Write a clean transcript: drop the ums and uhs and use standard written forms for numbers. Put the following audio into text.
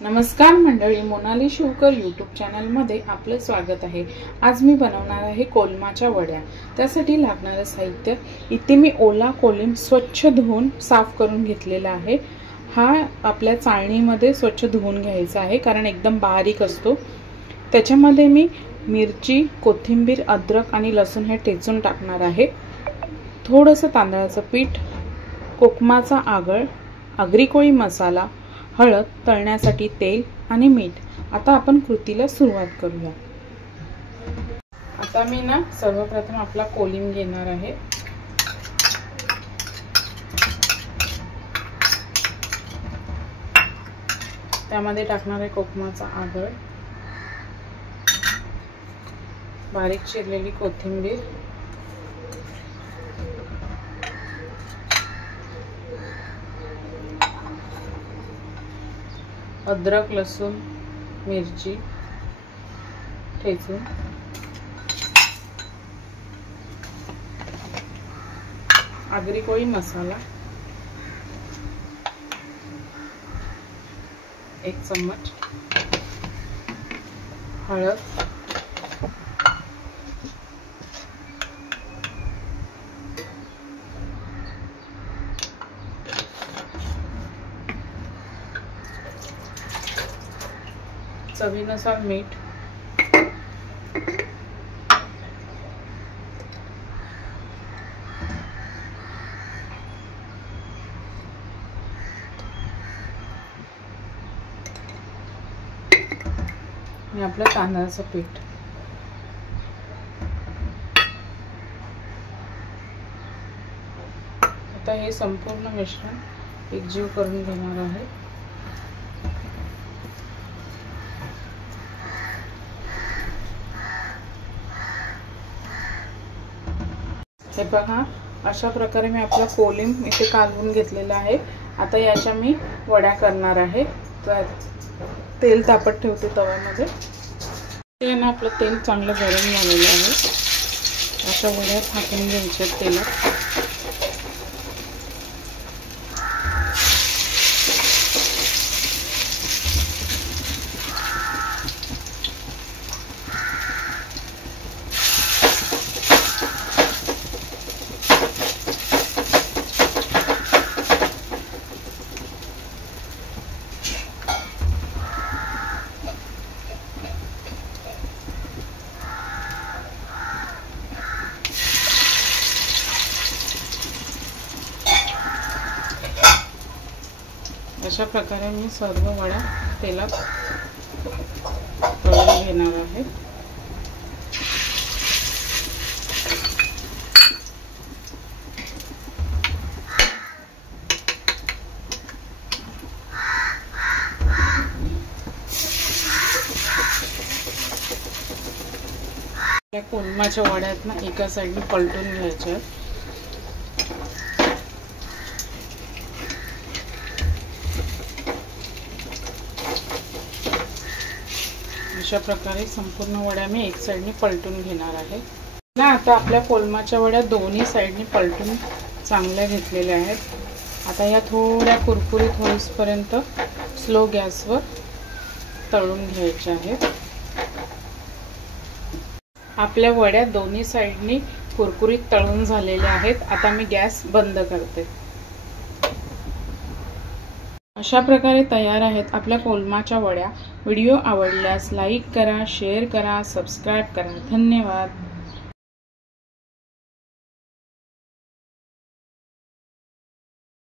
नमस्कार मंडळी, मोनाली शिवकर यूट्यूब चॅनलमध्ये आपले स्वागत आहे। आज मी बनवणार आहे कोलमाच्या वड्या। त्यासाठी लागणारे साहित्य इथे मी ओला कोलम स्वच्छ धुवून साफ करून घेतलेला आहे। हा आपल्या चाळणीमध्ये स्वच्छ धुवून घ्यायचा आहे कारण एकदम बारीक असतो। त्याच्यामध्ये मी मिरची, कोथिंबीर, अद्रक आणि लसूण हे ठेचून टाकणार आहे। थोडंसं तांदळाचं पीठ, कोकमाचा आगळ, आगरी कोळी मसाला, हळद, तळण्यासाठी तेल आणि मीठ। आता आपण कृतीला सुरुवात करूया। आता मी सर्वप्रथम आपला कोलम घेणार आहे। त्यामध्ये टाकणार आहे कोकमाचा आगळ, बारीक चिरलेली कोथिंबीर, अद्रक, लसूण, मिरची ठेचून, आगरी कोळी मसाला 1 चम्मच, हळद, चवीनुसार मीठ, आणि आपलं तांदळाचं पीठ। आता हे संपूर्ण मिश्रण एकजीव करून घेणार आहे। हे पहा, अशा प्रकारे मी आपला कोलम इथे कालवून घेतलेला आहे। आता याच्या मी वड्या करणार आहे। तर तेल तापत ठेवते तव्यामध्ये। ते आपलं तेल चांगलं गरम झालेलं आहे। अशा वड्या टाकून घ्यायच्या तेलात। अशा प्रकारे मी सर्व वड्या तेलात तळून घेणार आहे। या कोलमाच्या वड्यात एका साईडने पलटून घ्यायच्या। अशा प्रकारे संपूर्ण वड्या मी एक साईडने पलटून घेणार आहे। आता आपल्या कोलमाच्या वड्या दोन्ही साईडने पलटून चांगल्या घेतलेल्या आहेत। आता या थोड्या कुरकुरीत होईपर्यंत स्लो गॅसवर तळून घ्यायच्या आहेत। आपल्या वड्या दोन्ही साईडने कुरकुरीत तळून झालेल्या आहेत। आता मी गॅस बंद करते। अशा प्रकारे तयार आहेत आपल्या कोलमाच्या वड्या। व्हिडिओ आवडल्यास लाईक करा, शेअर करा, सबस्क्राइब करा। धन्यवाद।